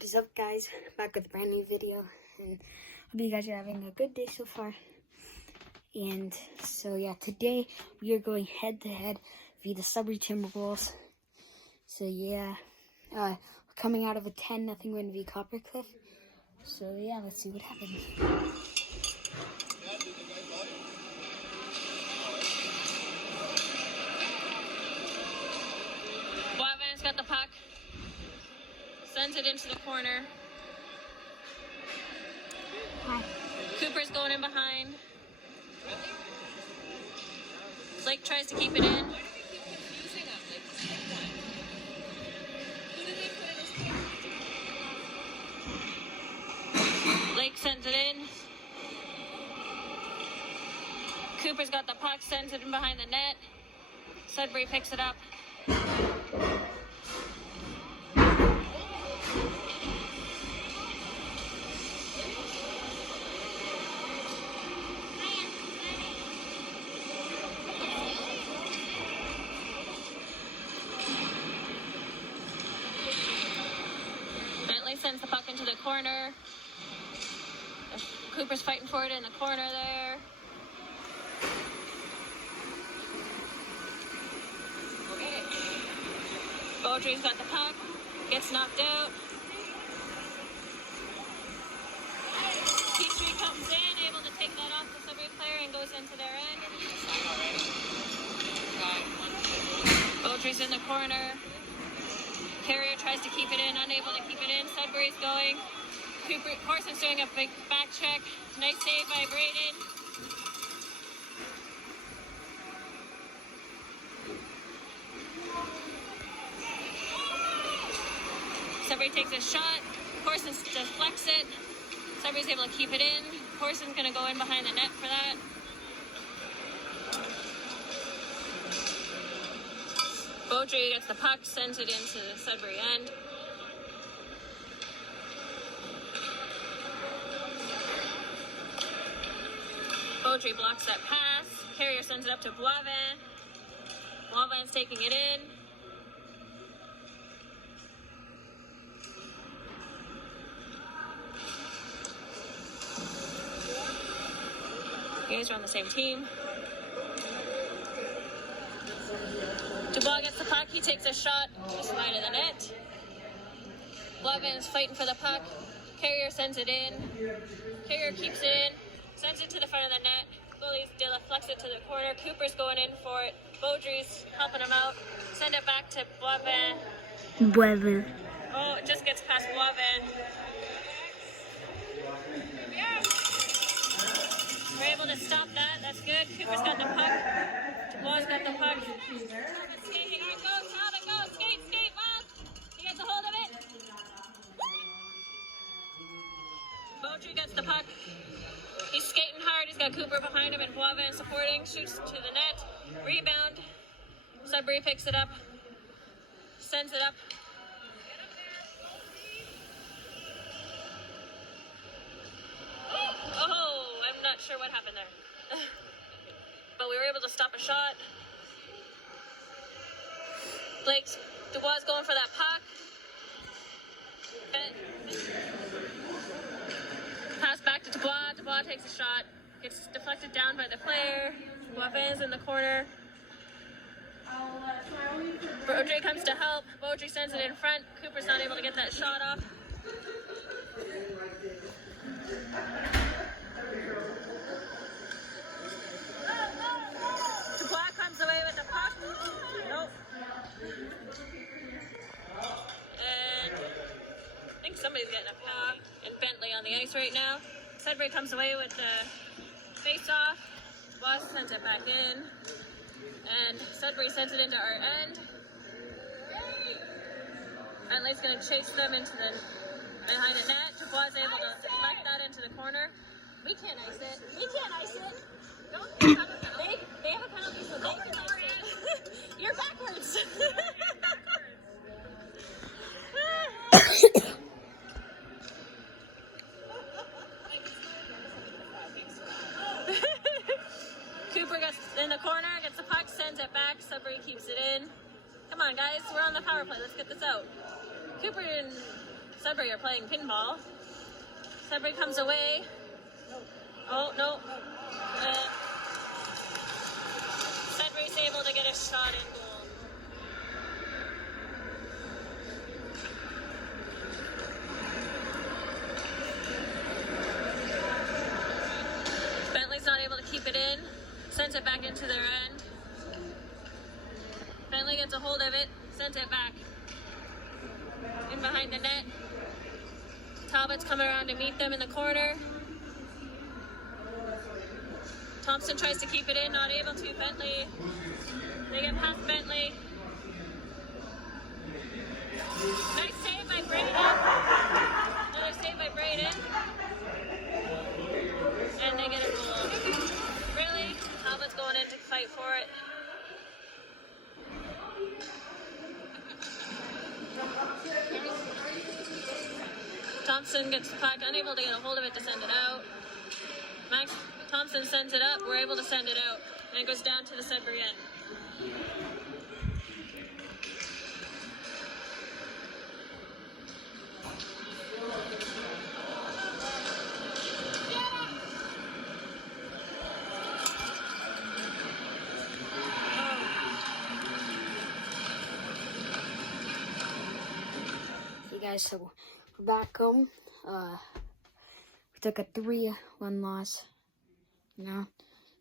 What is up, guys? Back with a brand new video, and hope you guys are having a good day so far. And so yeah, today we are going head to head via the Sudbury TimberWolfs. So yeah, coming out of a 10-0 win via Coppercliff. So yeah, let's see what happens. Blackman's got the puck. Sends it into the corner. Hi. Cooper's going in behind. Blake tries to keep it in. Blake sends it in. Cooper's got the puck, sends it in behind the net. Sudbury picks it up. Sends the puck into the corner. Cooper's fighting for it in the corner there. Beaudry's got the puck. Gets knocked out. Petrie comes in, able to take that off the Sudbury player and goes into their end. Beaudry's in the corner. Carrier tries to keep it in, unable to keep it in. Sudbury's going. Horson's doing a big back check. Nice save by Braden. Sudbury takes a shot. Horson deflects it. Sudbury's able to keep it in. Horson's going to go in behind the net for that. Beaudry gets the puck, sends it into the Sudbury end. Beaudry blocks that pass. Carrier sends it up to Boivin. Boivin's taking it in. You guys are on the same team. Dubois gets the puck, he takes a shot just wide of the net. Boivin's fighting for the puck. Carrier sends it in. Carrier keeps it in, sends it to the front of the net. Goalie deflects it to the corner. Cooper's going in for it. Beaudry's helping him out. Send it back to Boivin. Oh, it just gets past Boivin. We're able to stop that. That's good. Cooper's got the puck. Dubois got the puck. Skating on, go, Calvin, go, skate, Miles. He gets a hold of it. Beaudry gets the puck. He's skating hard. He's got Cooper behind him and Boivin supporting. Shoots to the net. Rebound. Sudbury picks it up. Sends it up. Oh, I'm not sure what happened there. But we were able to stop a shot. Dubois going for that puck. Pass back to Dubois. Dubois takes a shot. Gets deflected down by the player. Boivin's in the corner. Beaudry comes to help. Beaudry sends it in front. Cooper's not able to get that shot off. Dubois comes away with the puck. Nope. And I think somebody's getting a puck. And Bentley on the ice right now. Sudbury comes away with the face-off. Dubois sends it back in. And Sudbury sends it into our end. Bentley's going to chase them into the behind the net. Dubois is able to deflect that into the corner. We can't ice it. They have a penalty, so they can ice it. You're backwards. Cooper gets in the corner, gets the puck, sends it back. Sudbury keeps it in. Come on, guys. We're on the power play. Let's get this out. Cooper Sudbury are playing pinball. Sudbury comes away. Oh, no. Sudbury's able to get a shot in goal. Bentley's not able to keep it in. Sends it back into their end. Bentley gets a hold of it. Sends it back. In behind the net. Talbot's coming around to meet them in the corner. Thompson tries to keep it in, not able to. Bentley. They get past Bentley. Nice save by Braden. Another save by Braden. And they get a goal. Really? Talbot's going in to fight for it. Thompson gets the puck, unable to get a hold of it to send it out. Max Thompson sends it up. We're able to send it out. And it goes down to the Sudbury end. Hey guys, so we're back home. We took a 3-1 loss. You know,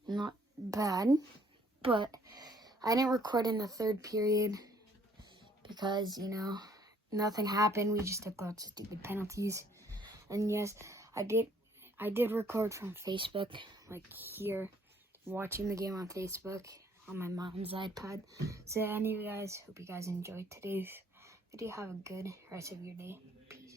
not bad, but I didn't record in the third period because, you know, nothing happened. We just took lots of stupid penalties. And yes, I did record from Facebook, like here, watching the game on Facebook on my mom's iPad. So anyway, guys, hope you guys enjoyed today's video. Have a good rest of your day. Peace.